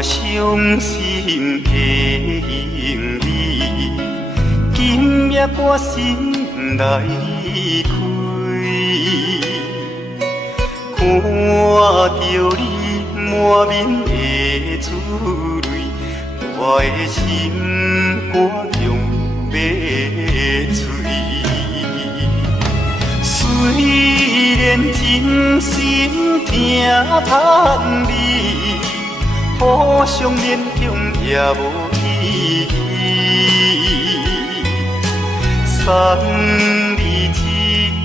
伤心的行李，今夜我心来开，看着你满面的珠泪，我的心肝强要碎。虽然真心疼盼你，互相勉强也无意义。送你一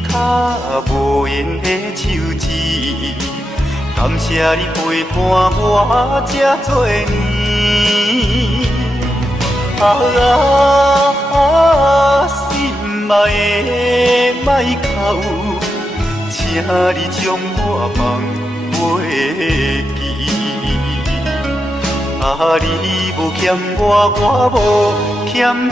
卡无言的手指，感谢你陪伴我这多年。心爱的莫哭，请你将我放袂记。你无欠我，我无欠你。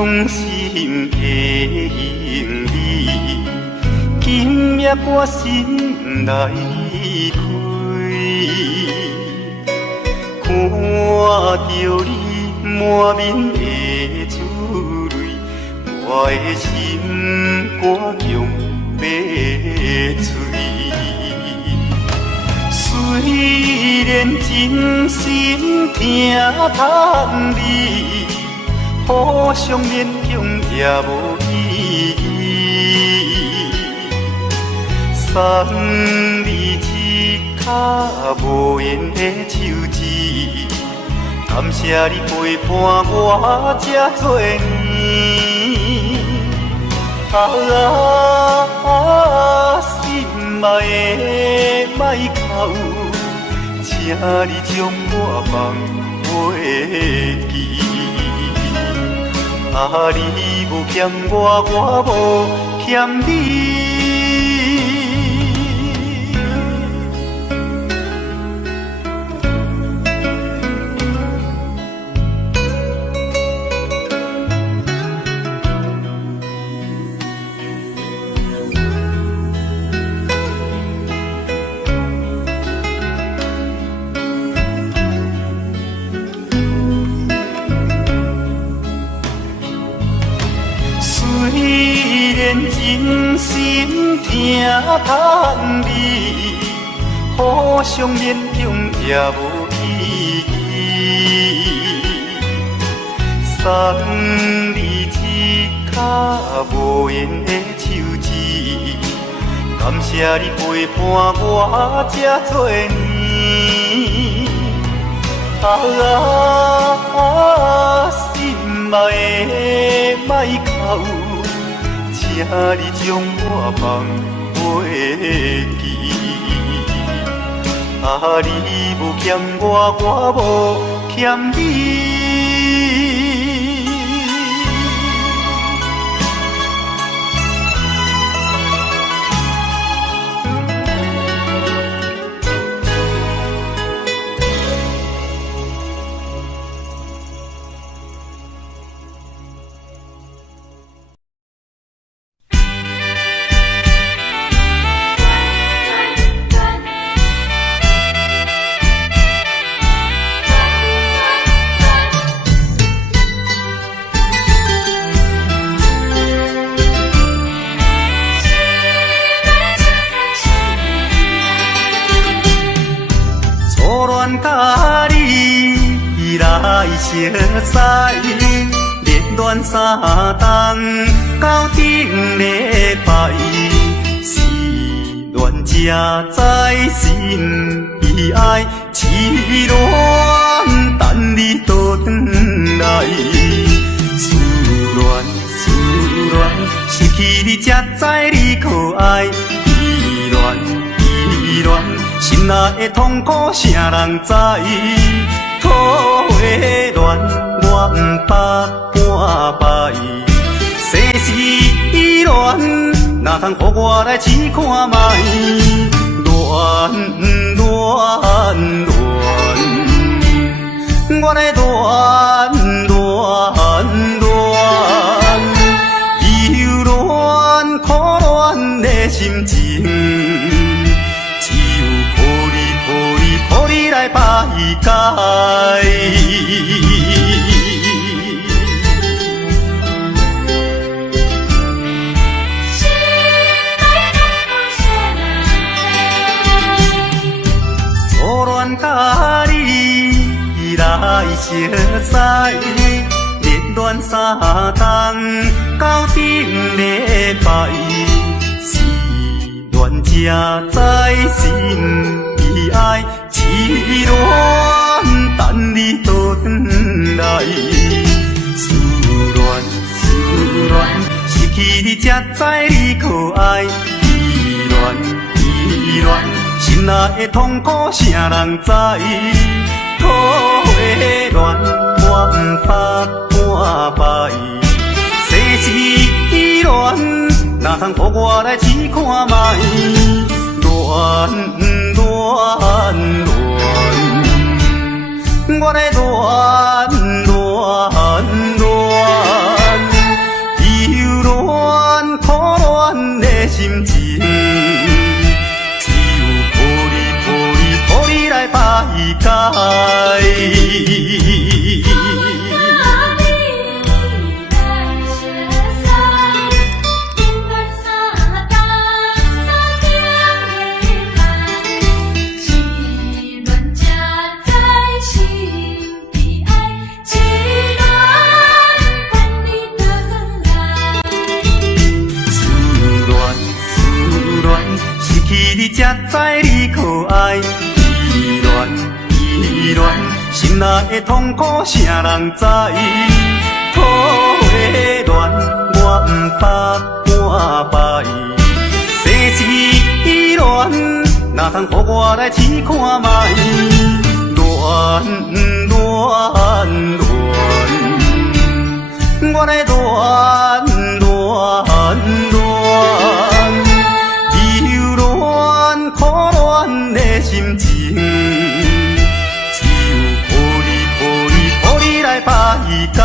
伤心的行李，今夜我心来开，看着你满面的珠泪，我的心肝强要碎。虽然真心疼叹你，互相勉强也无意义。送你一卡无言的手指，感谢你陪伴我这多年。心爱的莫哭，请你将我放袂记。你无欠我，我无欠你。虽然真心疼叹你，互相勉强也无意义。送你一卡无言的手指，感谢你陪伴我这多年。心爱的莫哭，请你将我放袂记。你无欠我，我无欠你。甲你来相识，热恋3冬到顶礼拜，是恋才知心意爱，痴恋等你倒转来，思恋失去你才知你可爱，依恋。心内的痛苦，啥人知？土的恋，我不捌半摆。世事恋，哪通予我来试看觅？恋，我的恋，忧恋苦恋的心情。予你来排解。初恋甲你来相识，热恋3冬到顶礼拜，是恋才知心意爱。痴恋等你倒转来，思恋失去你才知你可爱，依恋心内的痛苦，啥人知？土的恋，我不捌半摆。世事恋，哪通予我来试看觅？我的恋，心情。只有抱你来排解。你才知你可爱，依恋，心内的痛苦谁人知？土的恋，我不怕半摆。生死恋，哪通予我来试看卖？恋，我来恋。可恋的心情，只有抱你来排解。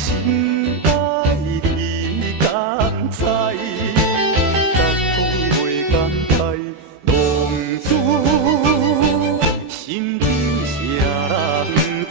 心爱你甘知？敢讲袂甘待，浪子心情谁人知？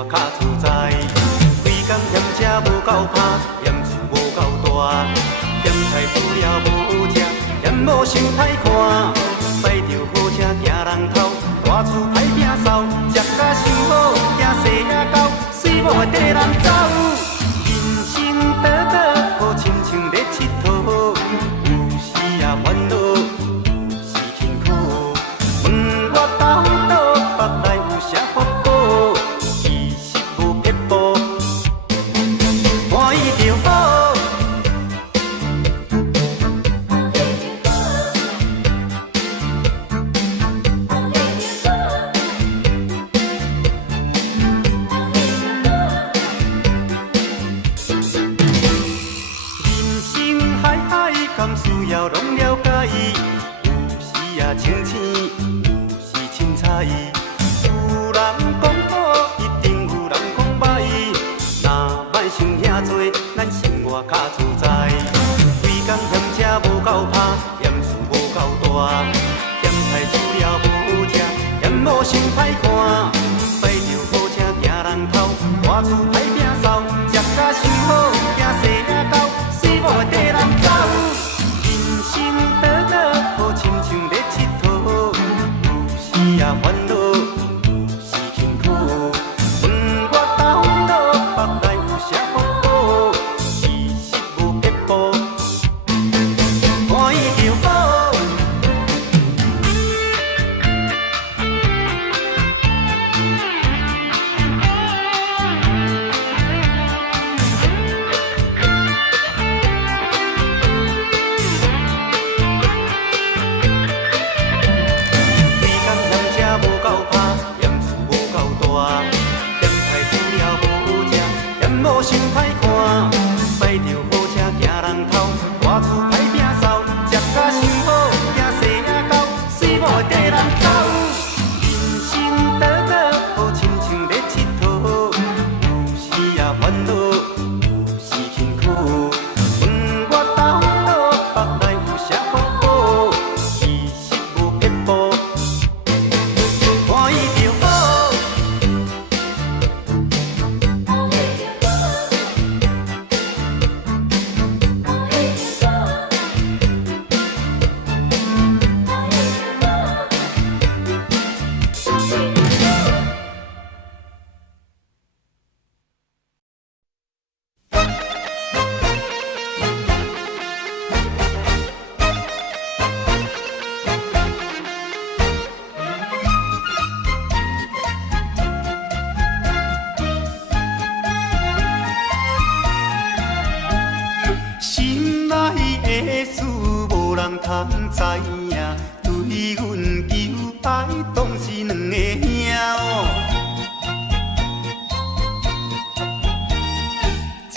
我较自在。规工嫌车无够拍，嫌厝无够大，嫌菜煮了无好食，嫌某想歹看。驶着好车行人头，大厝歹摒扫，食甲伤好，惊细仔狗，水某会跟人走。人生短短，好亲像咧佚佗，有时也烦恼，有时辛苦。问我到倒，腹内有啥福报？其实无撇步，欢喜就好。敢需要拢了解，有时也清醒，有时凊彩。有人讲好，一定有人讲歹。若莫想遐多，咱生活较自在。规工嫌车无够拍，嫌厝无够大，嫌菜煮了无好食，嫌某想歹看。驶着好车行人头，大厝歹摒扫，食甲伤好，惊细仔狗，水某会跟人走。人生短短，好亲像咧佚佗，有时也烦恼，有时辛苦。问我到倒，腹内有啥福报？其实无撇步，欢喜就好。某想歹看，驶着好车行人头，大厝歹摒扫，食甲伤好，惊细仔狗，水某会跟人走。人生短短，好亲像咧佚佗，有时也烦恼，有时辛苦。问我到倒，腹内有啥福报？其实无撇步，欢喜就好。心内的事无人通知影，对阮求爱当是两个兄哦。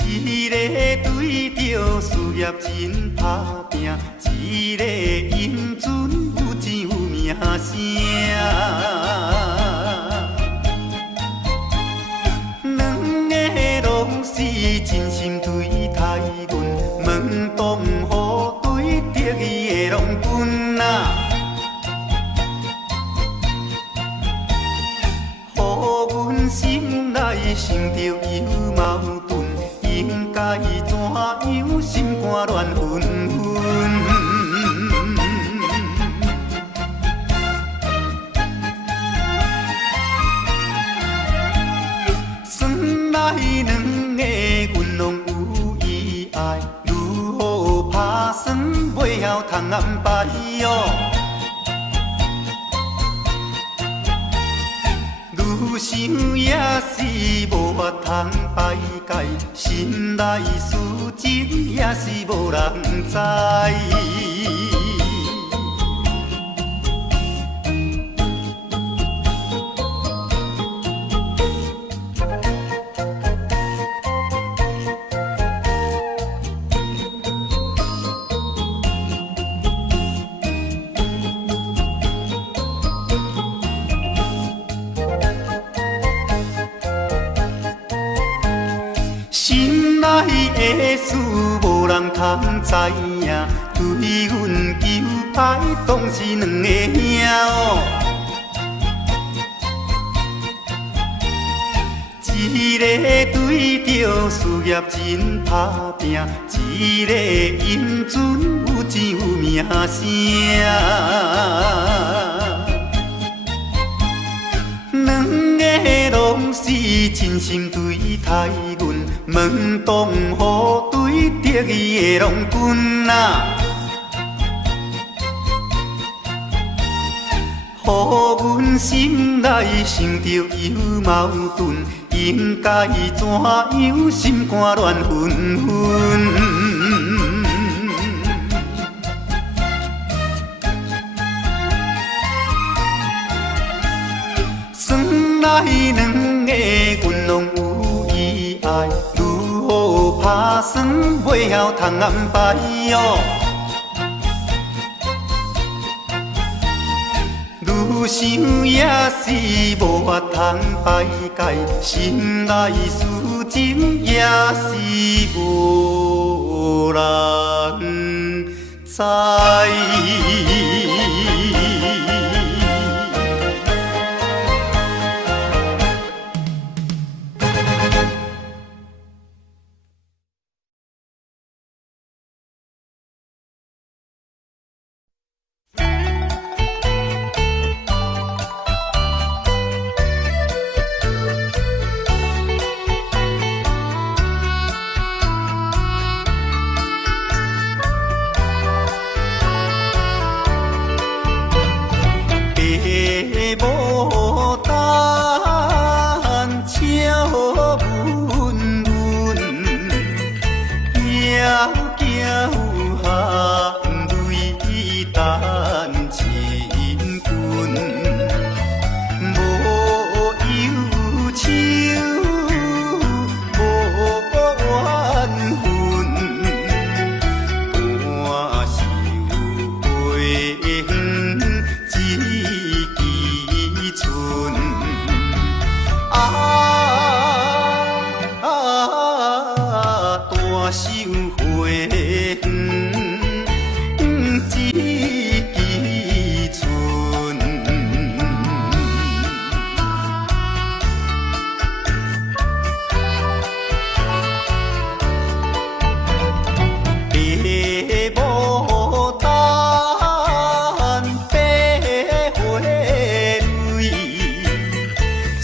一个对着事业真打拼，一个英俊有钱有名声。两个拢是真心对待阮，门当户对得意的拢分啊。予阮心内想着有矛盾，应该怎样心肝乱纷纷。算来两个阮拢有意爱，如何打算袂晓通安排哦。愈想也是无法通排解，心内事情也是无人知。心内的事无人通知影，对阮求爱当是两个兄哦。一个对着事业真打拼，一个英俊有钱有名声。两个拢是真心对待阮，门当户对得意的郎君啊。予阮心内想着有矛盾，应该怎样心肝乱纷纷？算来两个阮拢有意爱，如何打算袂晓通安排哟？愈想也是无法通排解，心内事情也是无人知。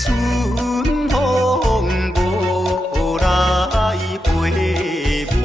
春风无来回无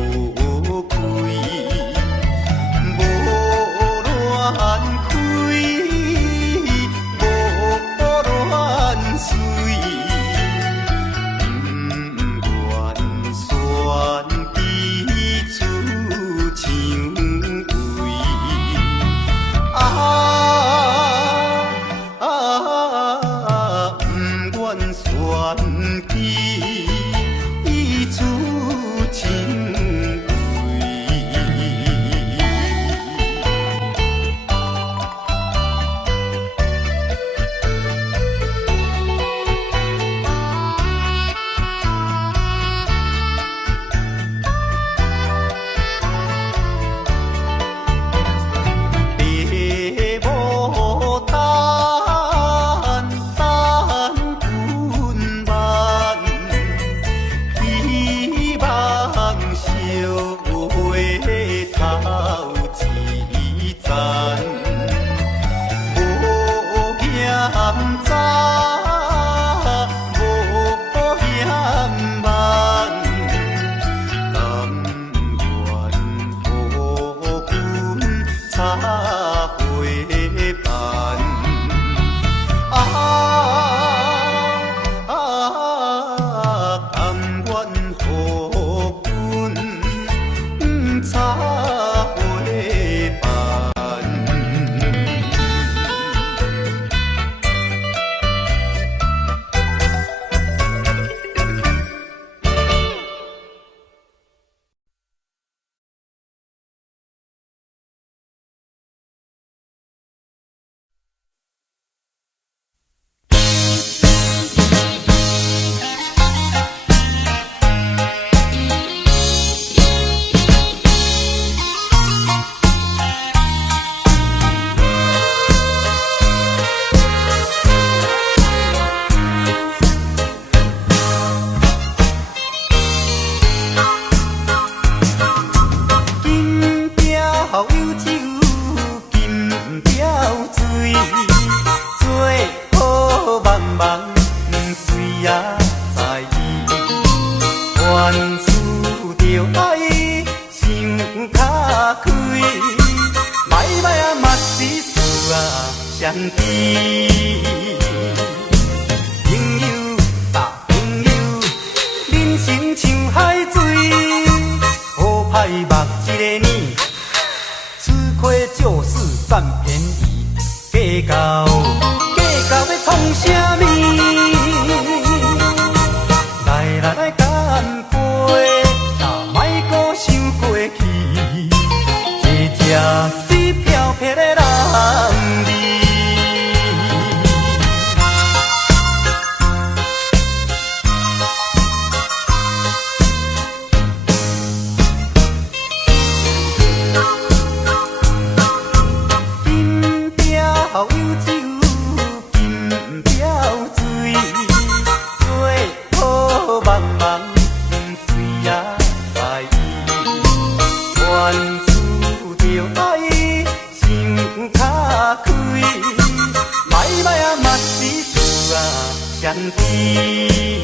善悲。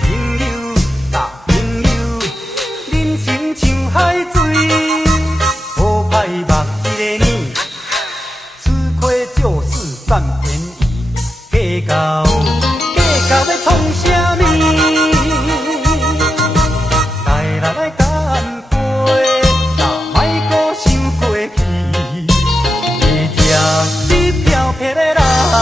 朋友，大朋友，人生像海水，好歹目一个年，吃亏就是占便宜，计较要创啥物？来干杯，若莫搁想过去，会吃水漂撇的男儿。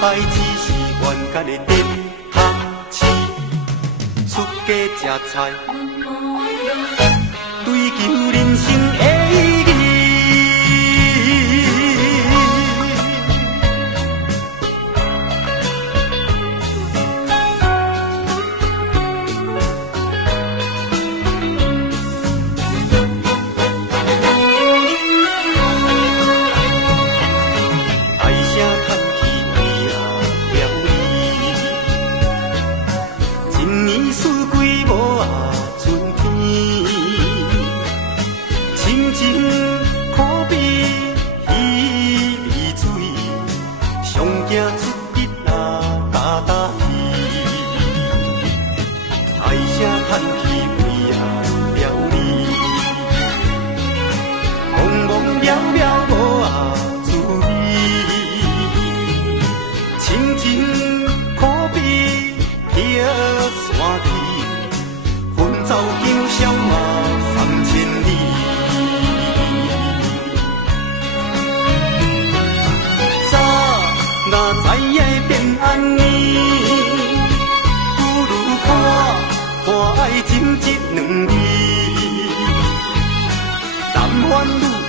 爱只是冤家的顶头市，出家吃菜，追求人生的意义。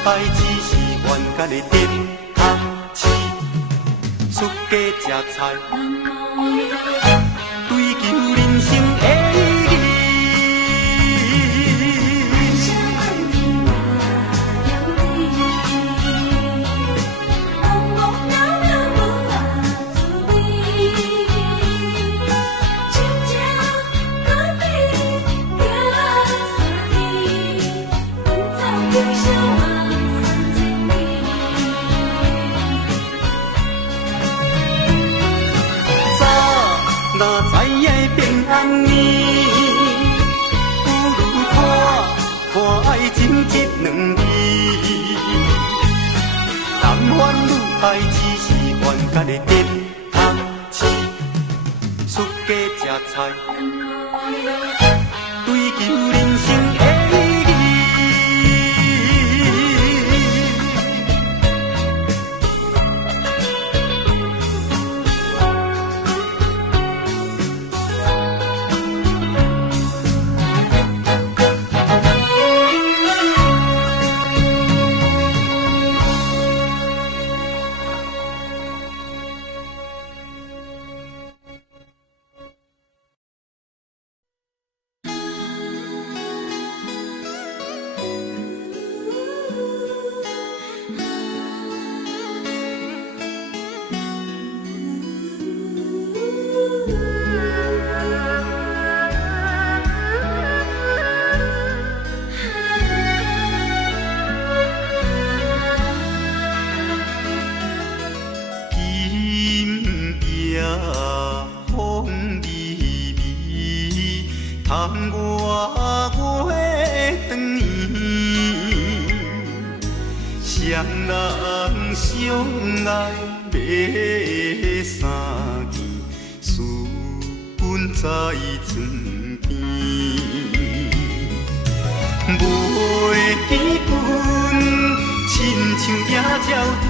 爱只是冤家的顶头市，出家吃菜，追求人生的意义。年，不如看爱情这两字。但愿女孩只是愿家己点汤匙，出家吃菜，追求人生的意义。窗外月长圆，双人相爱要三更，思君在床边。袂记君，亲像野鸟啼，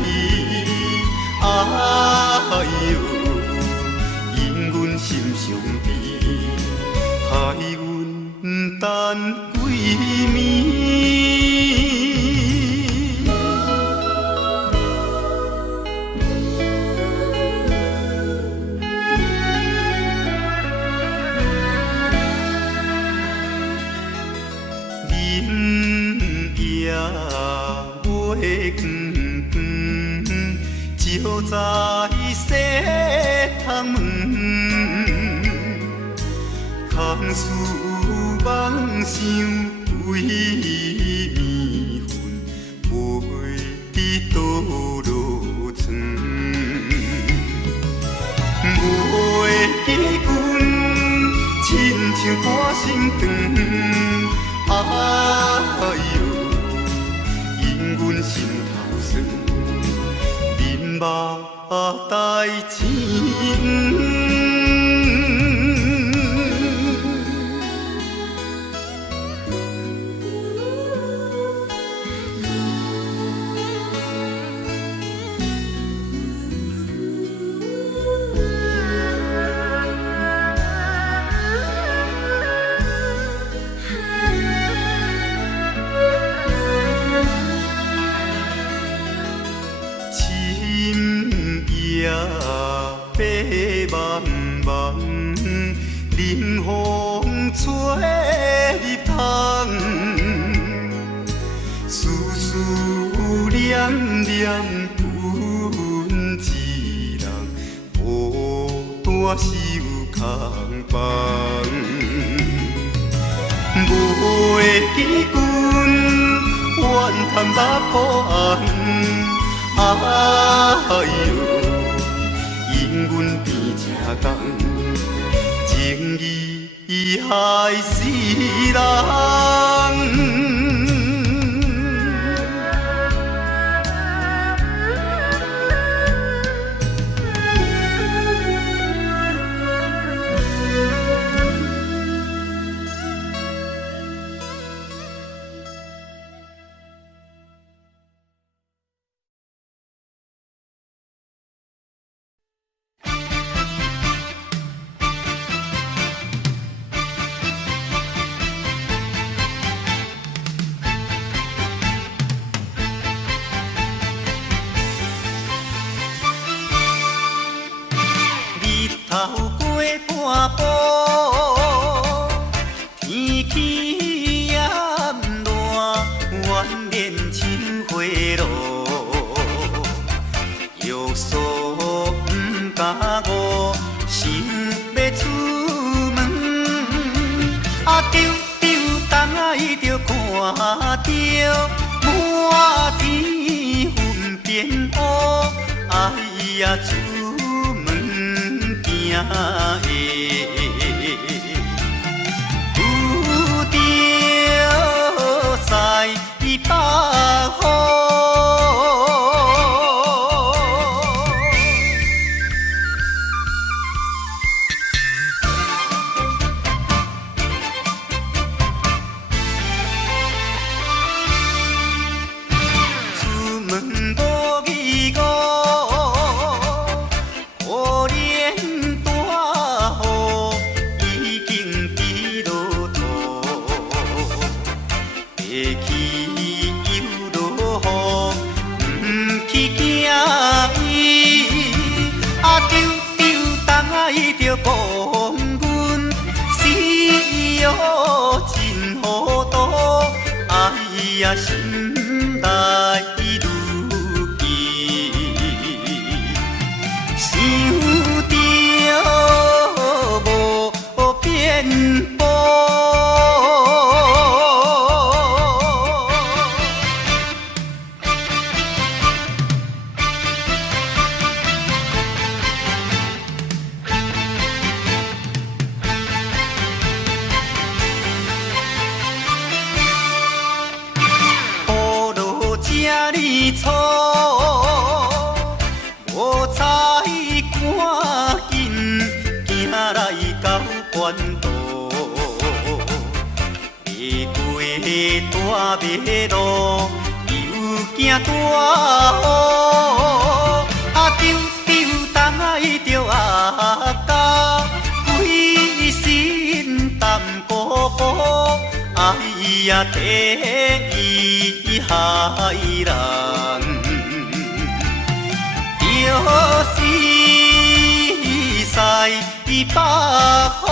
哎呦，因阮心伤悲。害阮等几暝，林野月光光，照在西窗门。空思梦想为暝昏，袂知倒落床。袂记君，亲像半心肠，哎呦，因阮心头酸，面目带情。白茫茫，冷风吹入窗，思思念念阮一人，孤单守空房。袂记君，怨叹目眶红，哎呦。因阮变这重，情义害死人。头过半步，天气炎热，怨念像花落，约束不敢误，想要出门，丢东爱着看着满天云变乌，哎呀！出门行的也心内愈急，想着无变步。错，无采赶紧行来到关渡，迷过大马路，又惊大雨，丢东爱着阿家，规身淡薄薄，哎呀，第一害人。着是西北风。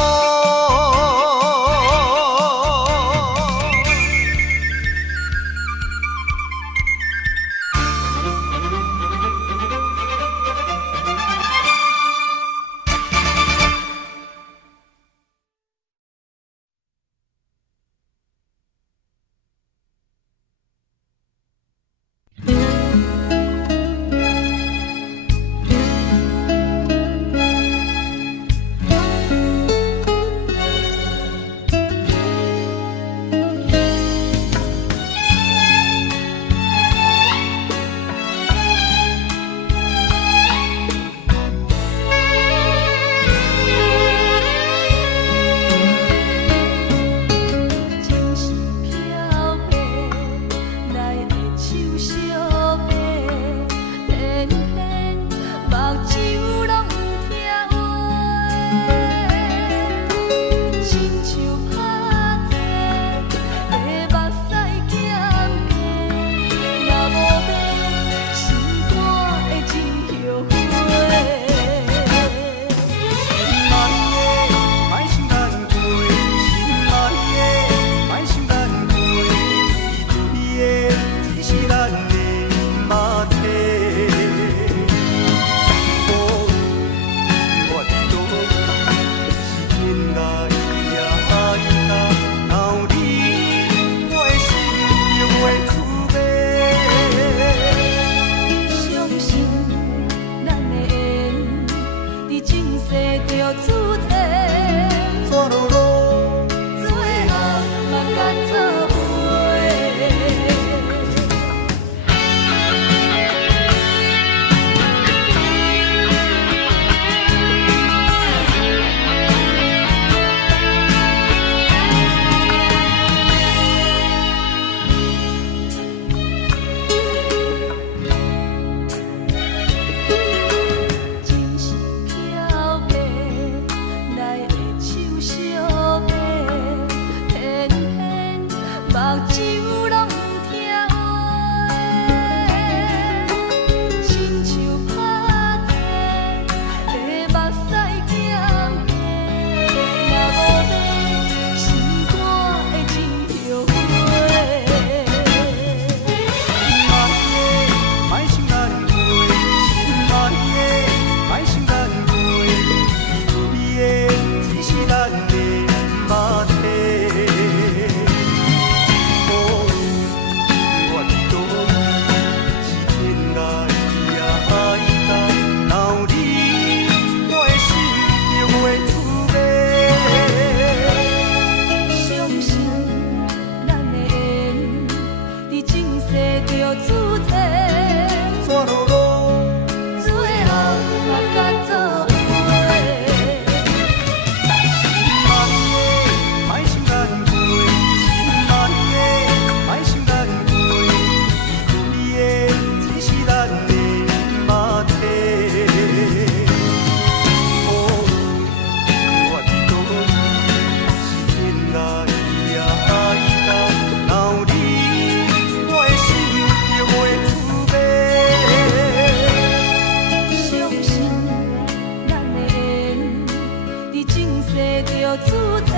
主题，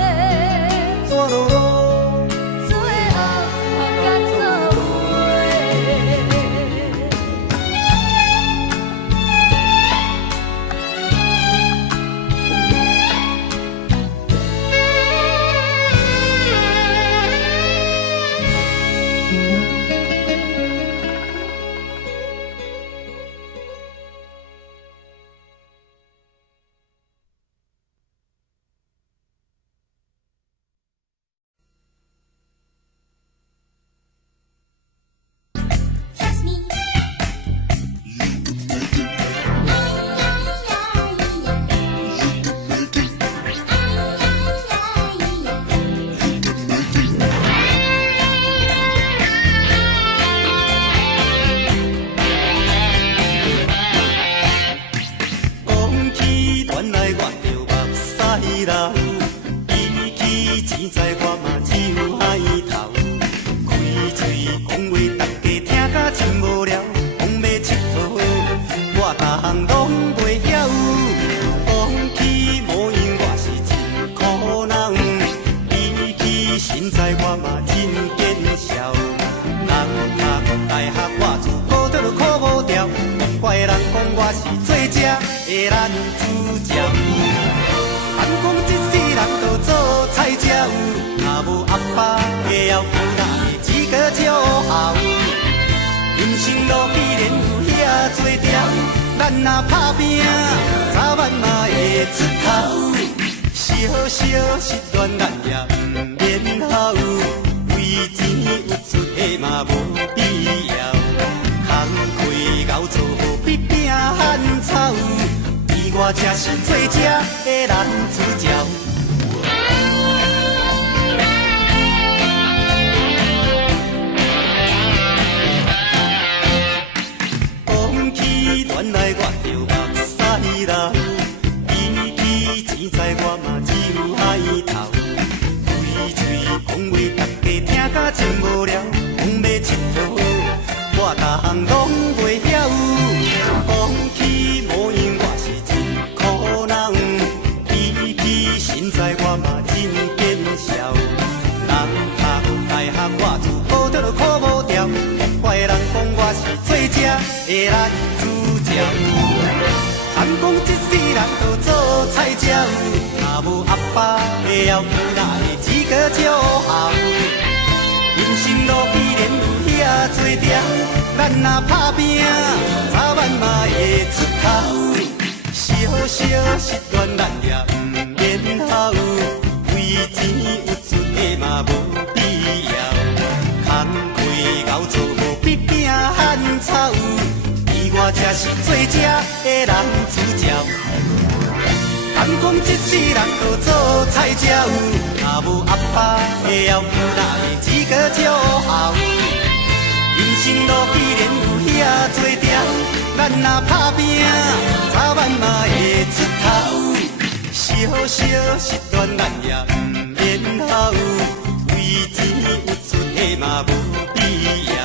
怎落落，最后我甲做。啦，比起钱财我嘛只有海头。开嘴讲话，大家听甲真无聊。讲要佚佗，我逐项拢袂晓。讲起模样，我是真苦恼。比起身材，我嘛真见笑。人读大学，我自古倒就考无调。怪人讲我是做这的男主角。人讲一世人都做菜鸟，若无阿爸的要求，哪会资格照孝？人生路既然有遐多条，咱若打拼，早晚嘛会出头。小小失恋，咱也不免好，为钱有出的嘛无必要。空开熬做必拼汉草，而我才是做这的男主角。讲起恋爱，我就目屎流，比起钱财，我嘛只有海头。开嘴讲话，大家听甲真无聊，讲要佚佗，我逐项拢袂晓。讲起模样，我是真苦恼。比起身材，我嘛真见笑。人读大学，我自古倒就考无调。怪人讲我是做这的男主角。人讲一世人都做菜鸟，若无阿爸的要求，哪会资格照孝？人生路既然有遐多条，咱若打拼，早晚嘛会出头。小小失恋，咱也不免好，为钱有出的嘛无必要。空开熬做必拼汉草，而我才是做这的男主角。人讲一世人都做菜鸟，若无阿爸的要求，哪会资格照孝？人生路既然有遐多条，咱若打拼，早晚嘛会出头。小小失恋，咱也不免好，为钱有出的嘛无必要。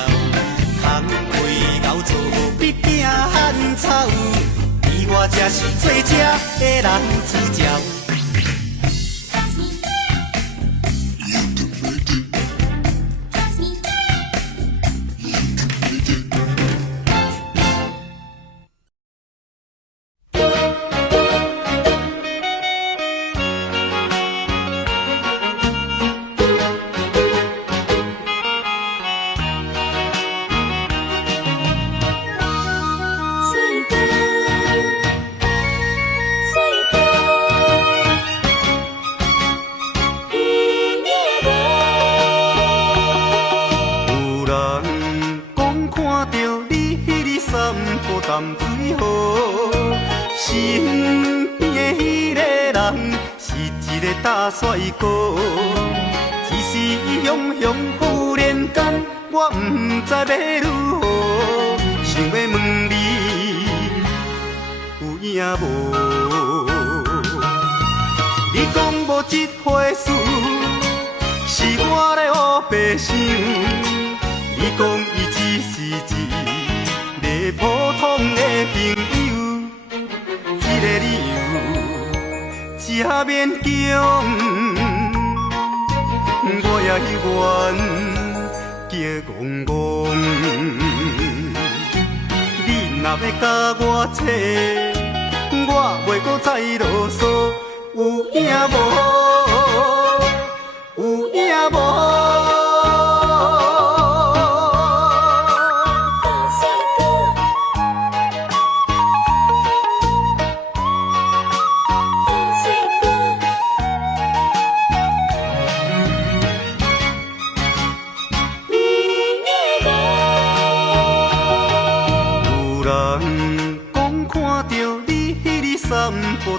空开熬做必拼汉草，而我才是做这的男主角。淡水河，身边的迄个人是一个大帅哥。一时雄雄忽然间，我不知要如何，想要问你有影无？你讲无这回事，是我咧黑白想。你讲伊只是一个普通的朋友，这个理由真勉强，我也愿叫戆戆。你若要甲我扯，我袂搁再啰嗦，有影无？有影无？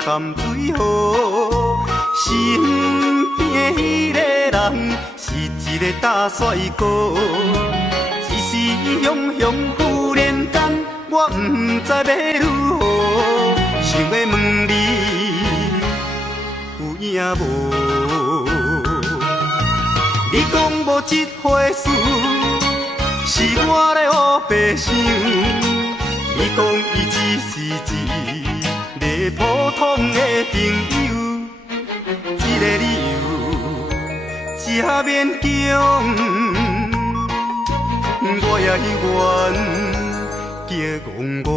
淡水河，身边的迄个人是一个大帅哥。一时雄雄忽然间，我不知要如何，想要问你有影无？你讲无这回事，是我咧黑白想。你讲伊只是一个普通的朋友，这个理由正勉强。我也愿叫戆戆，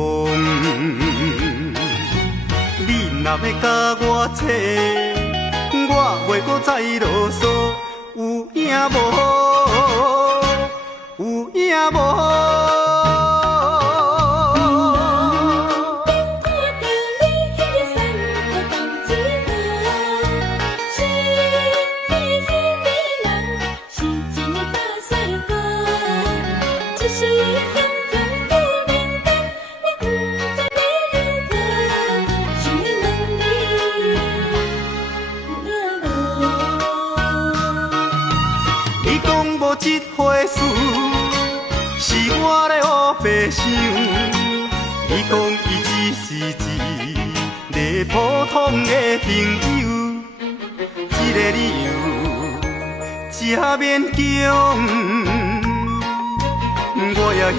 你若要甲我扯，我袂搁再啰嗦，有影无？有影无？这回事是我咧黑白想，你讲伊只是一个普通的朋友，这个理由正勉强。我也愿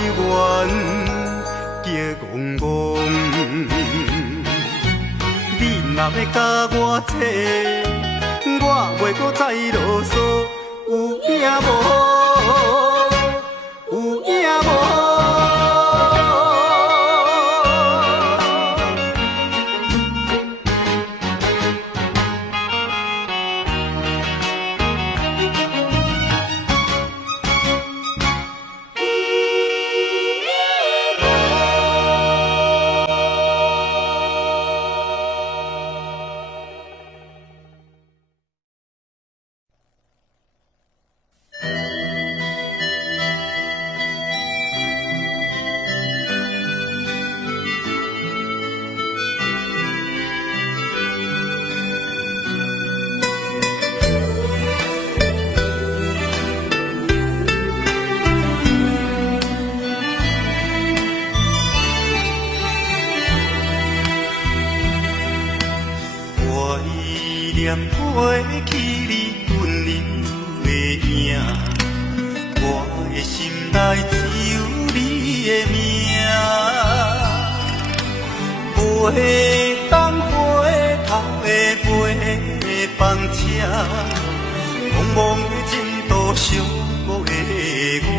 叫戆戆，你若要甲我扯，我袂搁再啰嗦。有影无？有影无？念飞去你温柔的影，我的心内只有你的名。飞东回头的飞房车，茫茫的前途寂寞的我，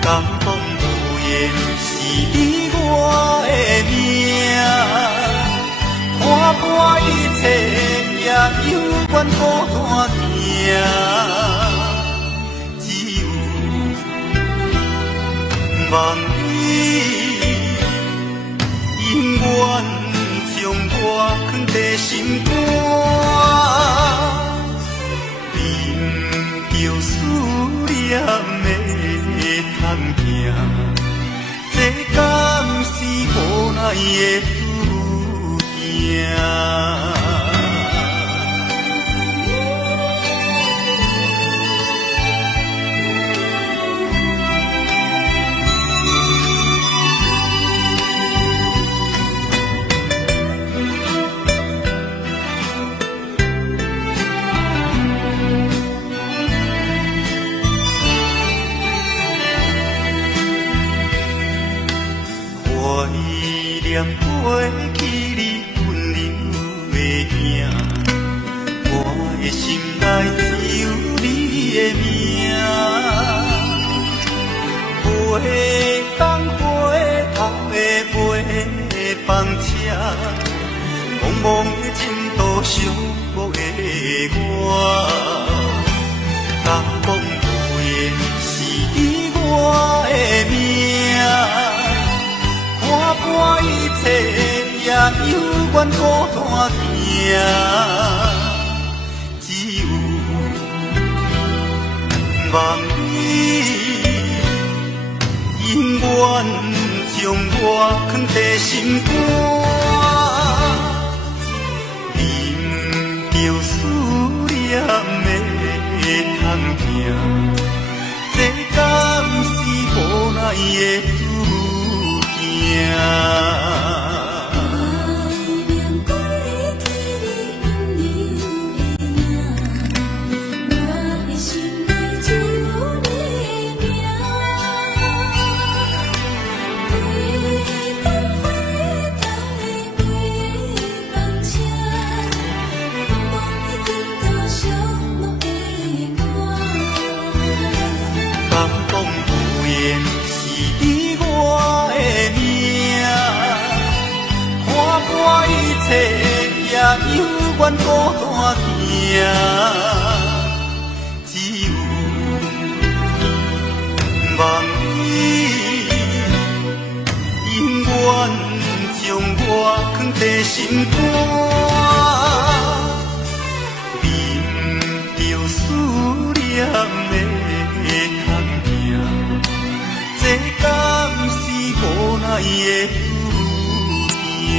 感动无言是你我的命。看破一切，也犹原孤单行，只有望你永远将我藏在心肝，忍着思念的痛行，这敢是无奈的？怀念飞去你温柔的影，我的心内只有你的名。飞东回头的飞房车，茫茫的前途寂寞的我，感动无言是你我的命。看破一切，也犹原孤单行，只有望你永远将我藏在心肝，忍着思念的痛行，这敢是无奈的？愿孤单行，只有望你永远将我藏在心肝。思念的通行，这敢是无奈的注定？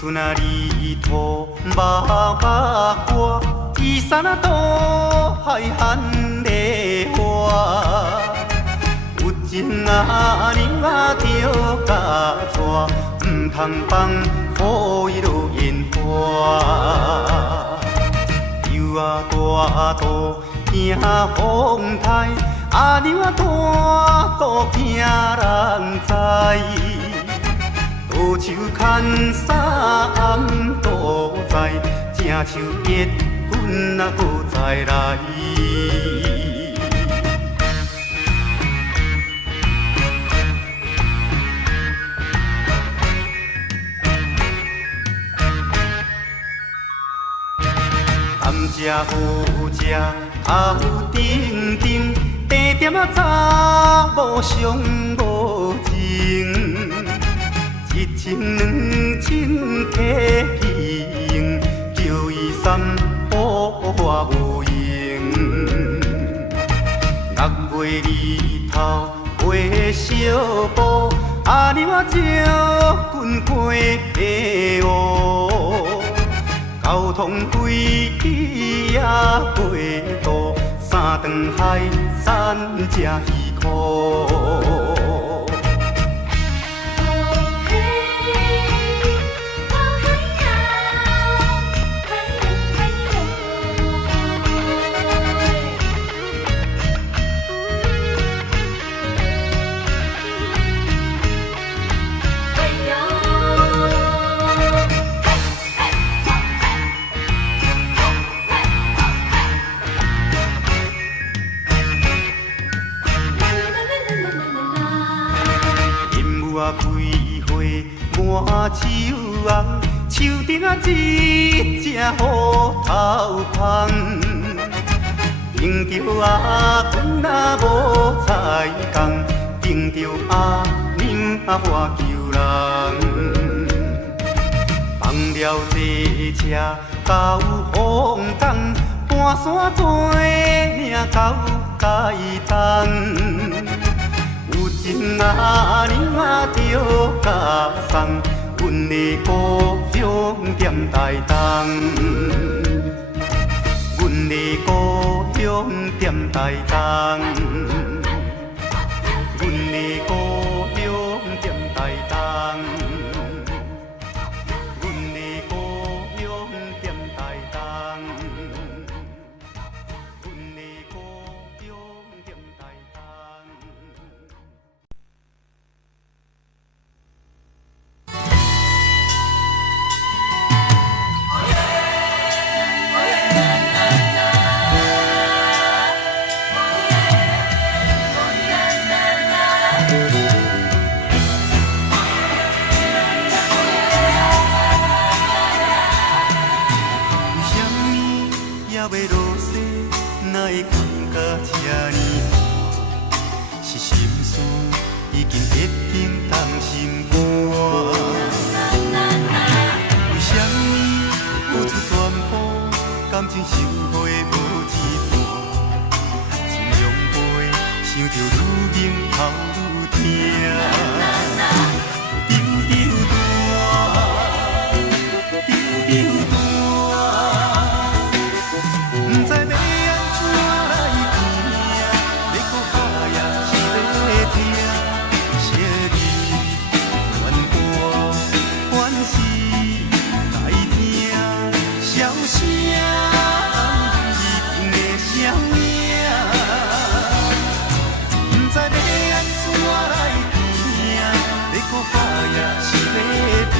孙啊，你土妈妈歌，伊山啊多海罕的花，有情啊娘啊着甲带，唔通放予伊落烟花。油啊大肚惊风台，阿娘啊大肚惊人知。乌手牵衫都在，正像结婚啊，搁再来。甘蔗好食，头顶顶，地点啊查某上无情。一情两情客气，叫伊三宝我有用。6月日头月小布，阿娘啊招军过白乌，交通费也过度，3顿海产吃鱼苦。满手红，手顶啊一只虎头芳，盯着阿公啊无彩工，盯着阿娘啊我求人。放了这车到风港，半山做命到台东。有情啊娘啊着甲送，阮的故乡踮台东，阮的故乡踮台东，阮的故乡踮台东，阮的故乡踮台东，阮的故乡踮台东。感情收获无一半，尽量陪，想着愈明头愈痛，丢丢大，丢毋知要安怎来拼，要搁打也是要听，惜你怨我怨是来听，笑声已经的声名，毋知要安怎来拼，要搁打也是要听。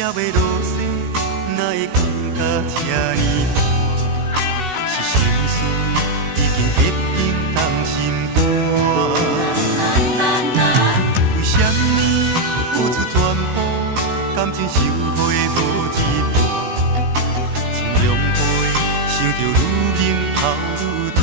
要落雪，哪会感觉这呢寒？是心事已经结冰冻心肝。为什么付出全部，感情收回无一半？情浓杯，想着愈凝泡愈痛。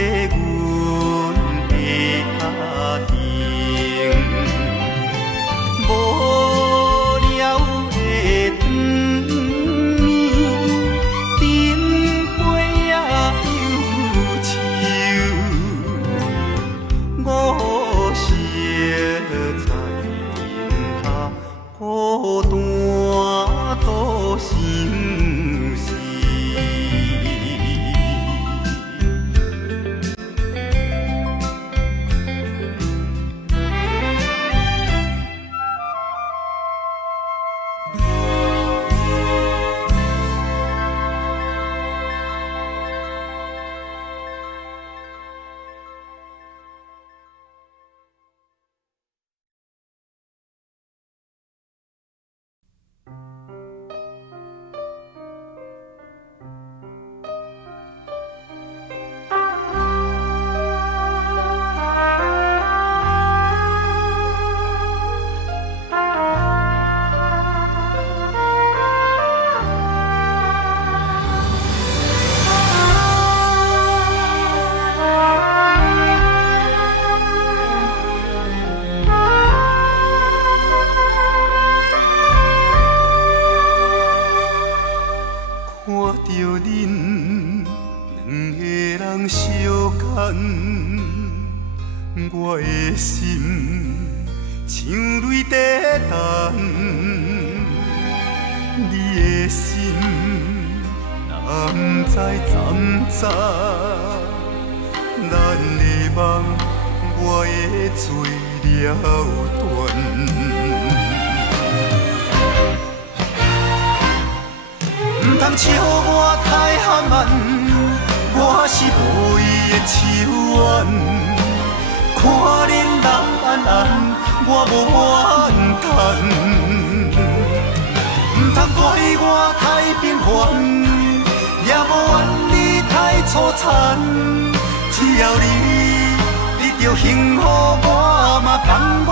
阮的家庭，无聊的长暝，顶杯仔忧愁，我烧在灯下，孤单独心事。我的心像泪在等，你的心哪不知怎早，咱的梦我会做了断。不通笑我太含慢，我是无伊的手腕。看恁人安安，我无怨叹。不通怪我太平凡，也无怨你太粗残。只要你着幸福，我嘛甘愿。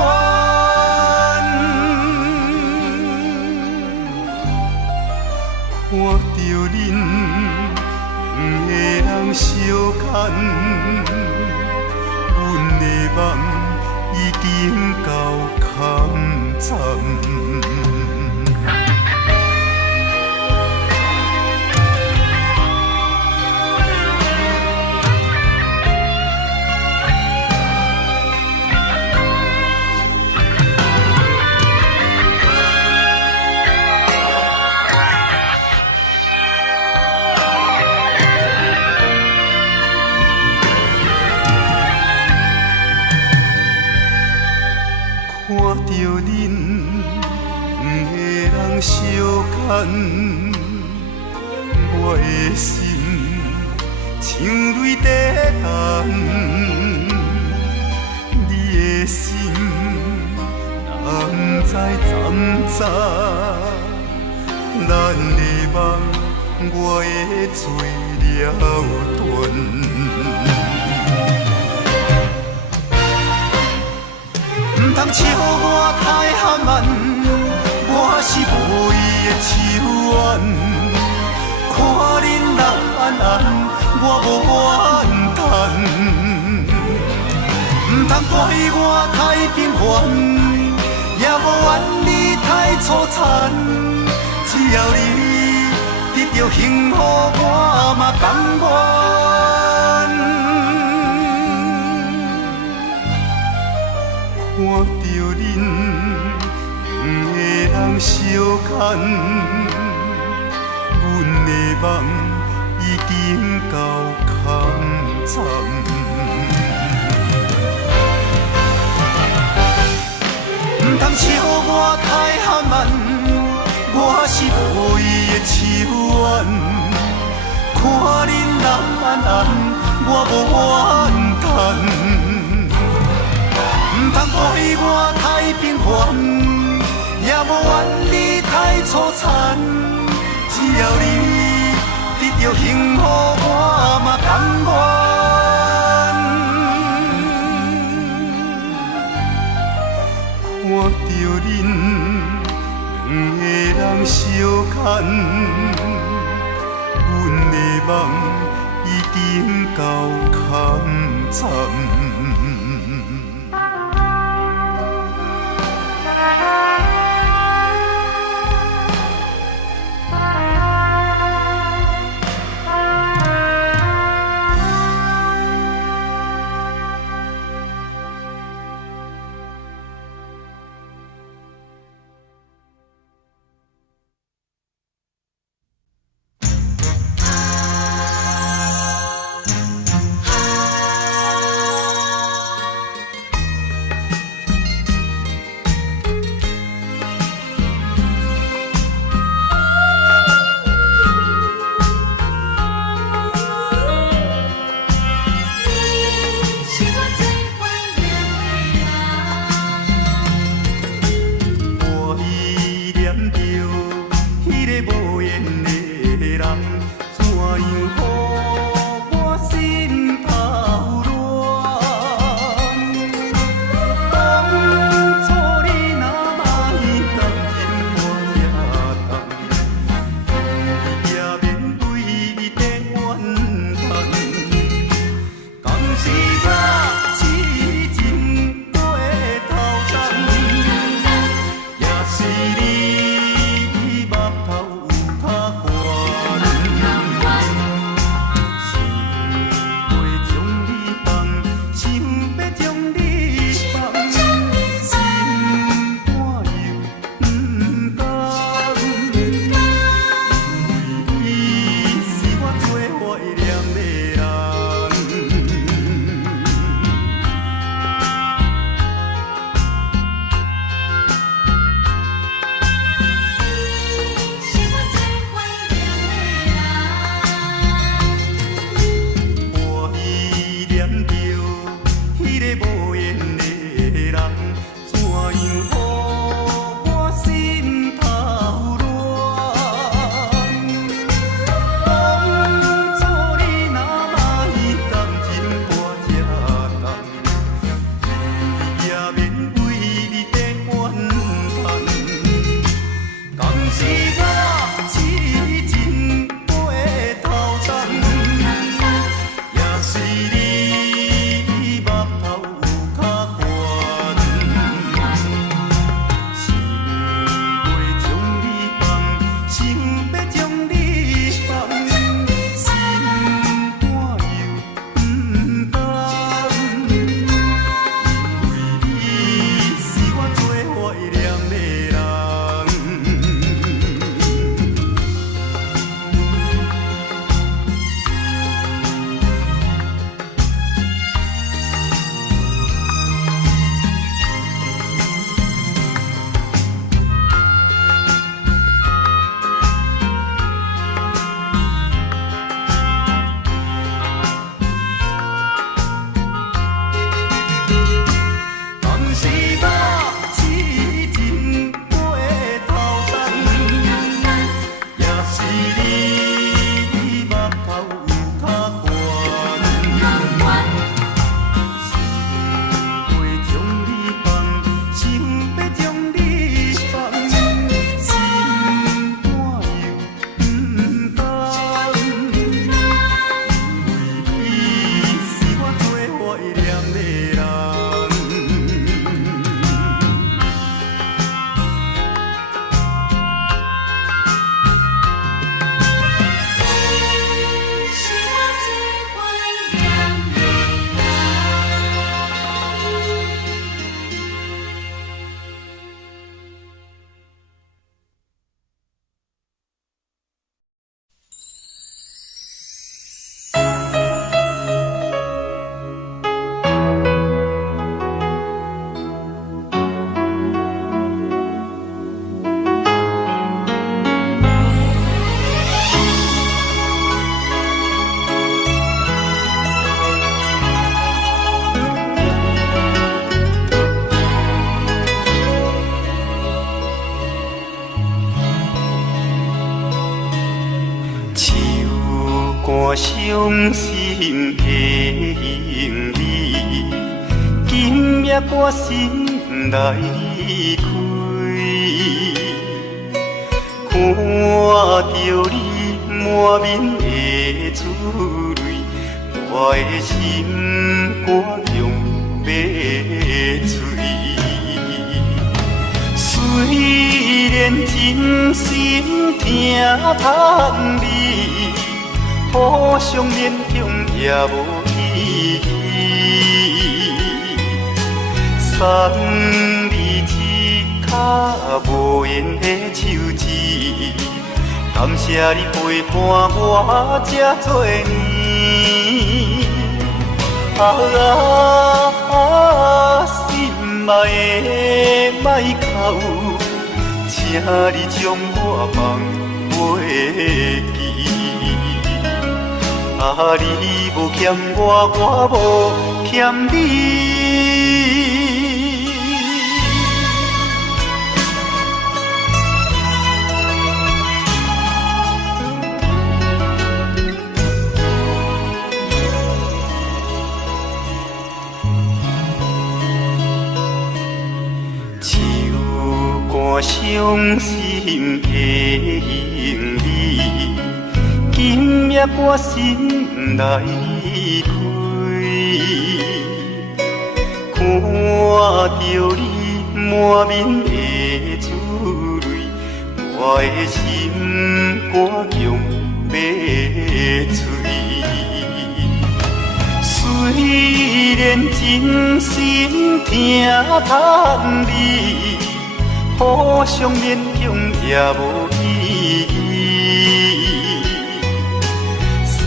看着恁两个人相牵。阮的梦已经到空站，相牵，我的心像泪在等，你的心哪不知怎早，咱的梦我会做了断。不通笑我太含慢。我是无伊的手腕，看恁人安安，我无怨叹。不通怪我太平凡，也无怨你太粗残。只要你得到幸福，我嘛甘愿。看着恁。相牵，阮的梦已经到空站。不通笑我太含慢，我是无伊的手腕。看恁人安安，我无怨叹。不通怪我太平凡。也无怨你太粗残，只要你得到幸福，我嘛甘愿。看着恁两个人相牵，阮的梦已经到。风尘。伤心的行李，今夜我心来离开，看到你满面的珠泪，我的心肝强要碎。虽然真心疼痛你，互相勉强也无意义。送你一卡无言的手指，感谢你陪伴我这多年。心爱的莫哭，请你将我放袂记。你无欠我，我无欠你。伤心的行李，今夜我心来开，看着你满面的珠泪，我的心肝强要碎。虽然真心疼痛你，互相勉强也无意义。送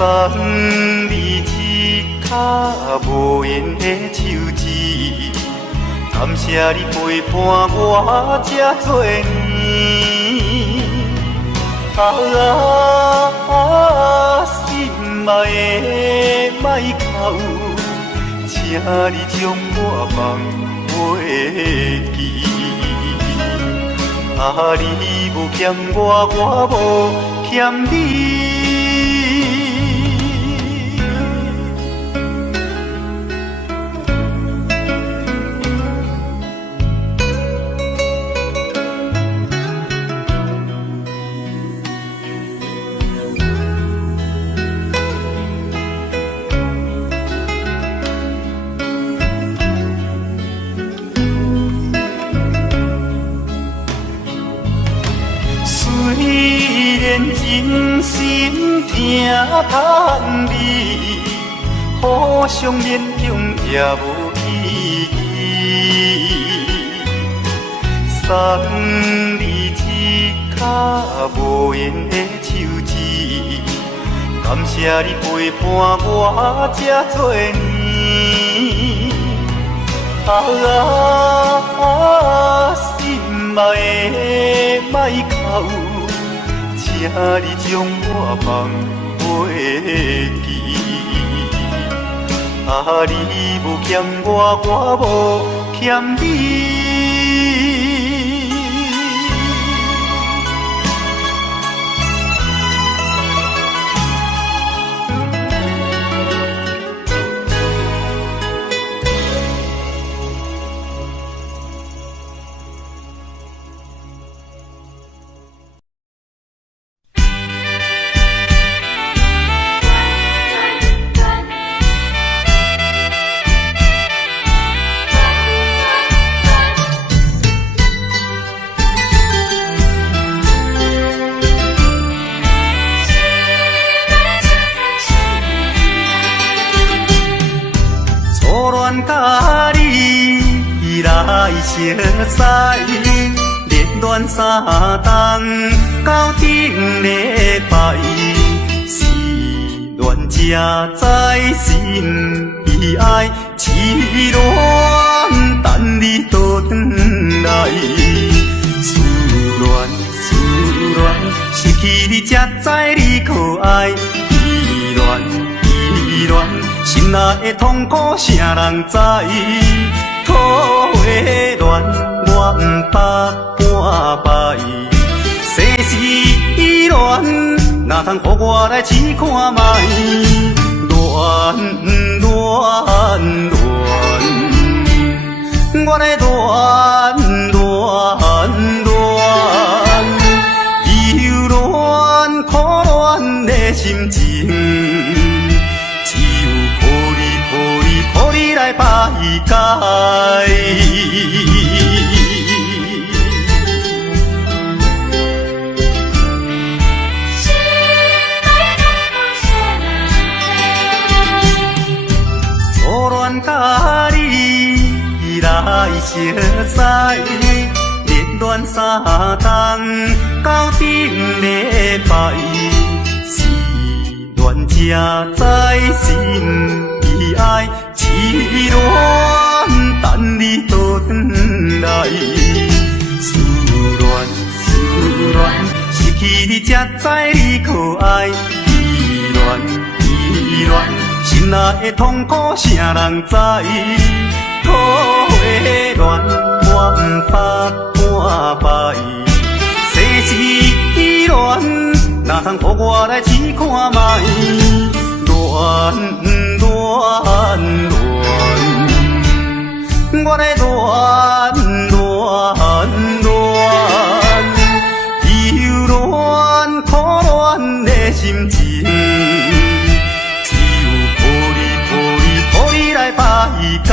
你一卡无言的手指，感谢你陪伴我这多年。心爱的莫哭，请你将我放袂记。你无欠我，我无欠你。虽然真心疼痛你，互相勉强也无意义。送你一卡无言的手指，感谢你陪伴我这多年。心爱的莫哭，请你将我放袂记。你无欠我，我无欠你。甲你来相识，热恋三冬到顶礼拜，是恋才知心悲哀，痴恋等你倒转来，思恋失去你才知你可爱，依恋。心内的痛苦，啥人知？土花恋，我不捌半摆。世事恋，哪通予我来试看卖？恋，我来恋，忧恋苦恋的心情。解。初恋甲你来熟悉，热恋三冬到顶礼拜，是恋才知心意爱，痴恋等你倒转来。思恋，失去你才知你可爱，依恋，心内的痛苦谁人知？土花恋，我不怕半摆。世事恋，哪通予我来试看卖？恋，我来忧恋苦恋的心情，只有予你来排解。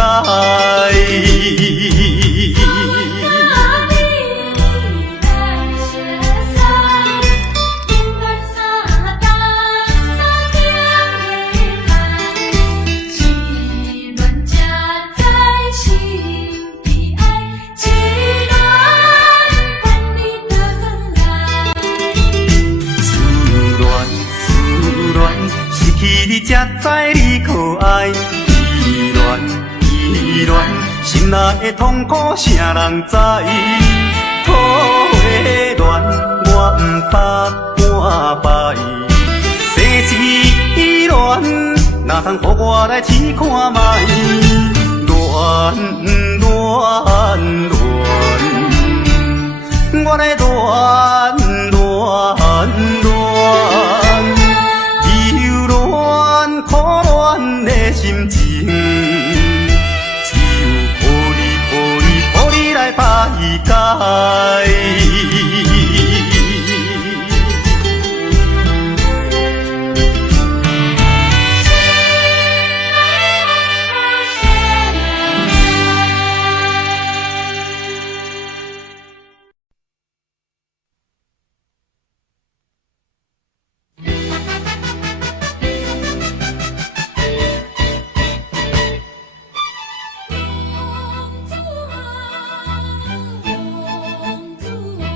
你才知你可爱，依恋，心内的痛苦谁人知？土花恋，我不怕半摆。世事恋，哪通予我来试看卖？恋，我来苦恋的心情，只有予你来排解。公主啊，公主啊。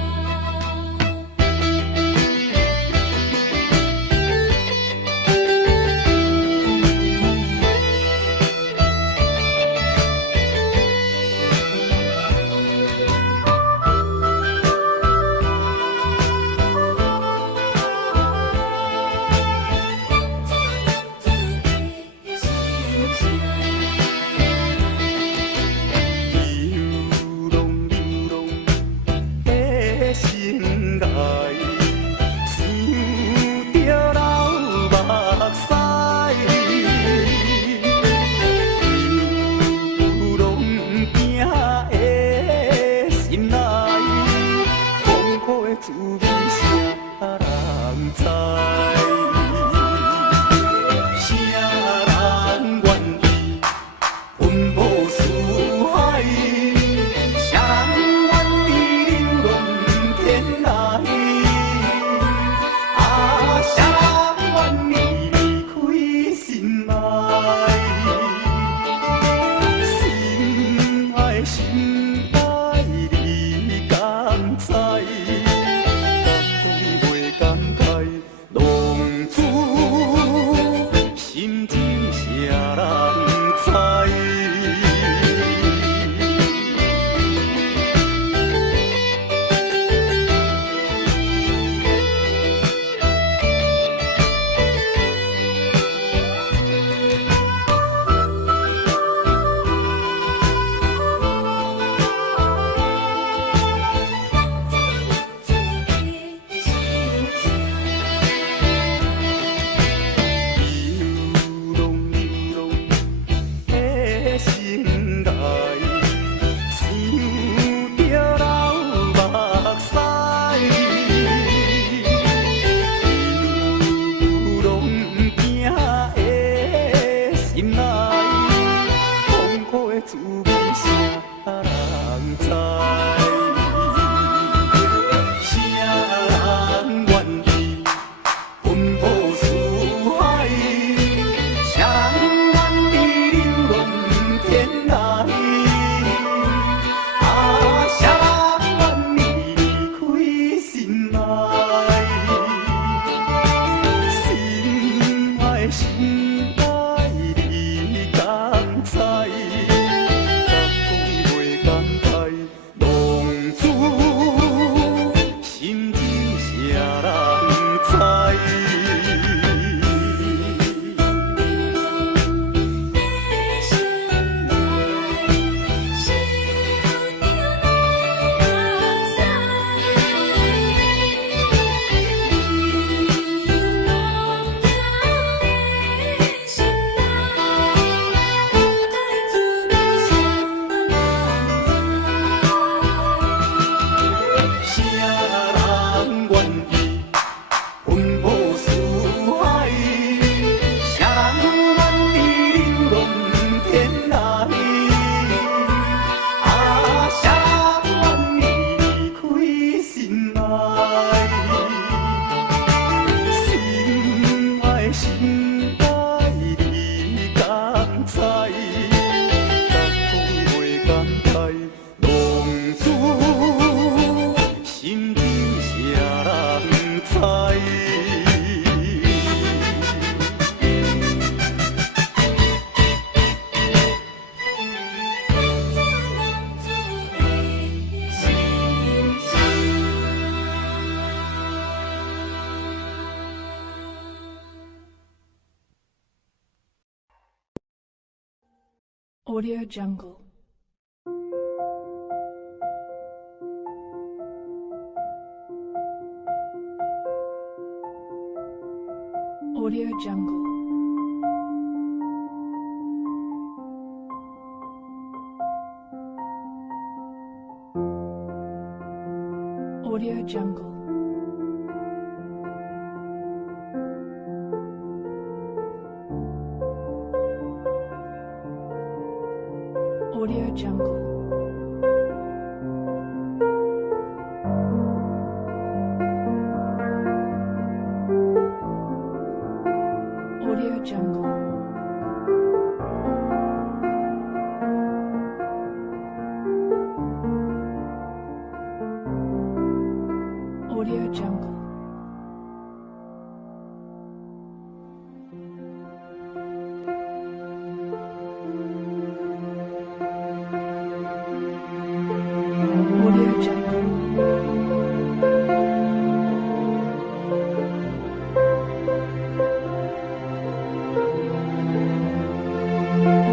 Audio Jungle. Audio Jungle. Audio Jungle. Audio Jungle. Audio Jungle. Audio Jungle. Audio Jungle.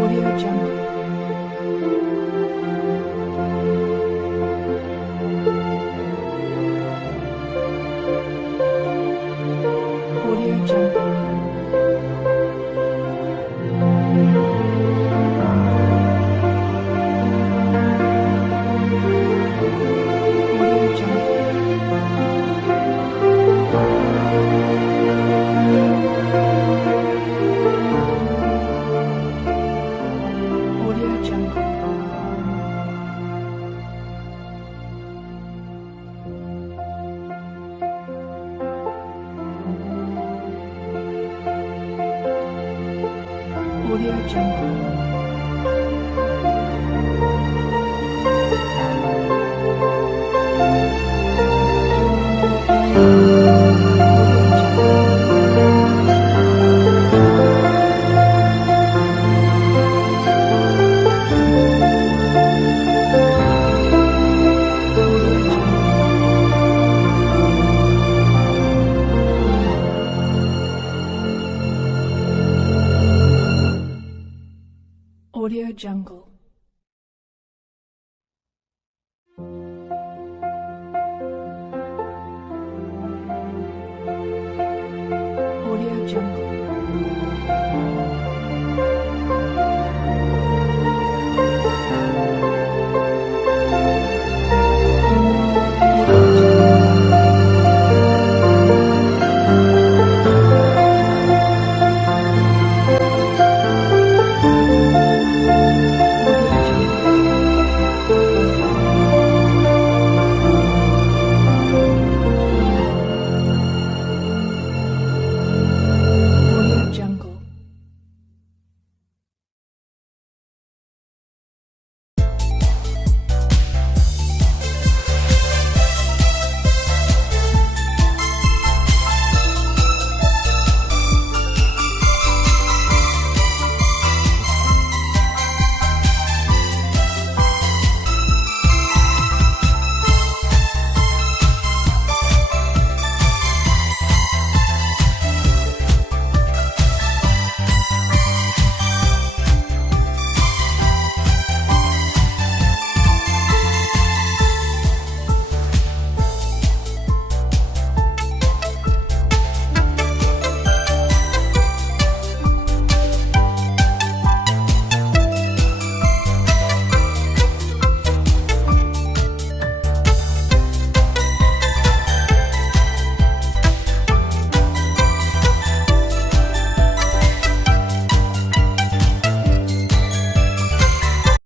Audio Jungle. Audio Jungle. Audio Jungle. Audio Jungle. Audio Jungle.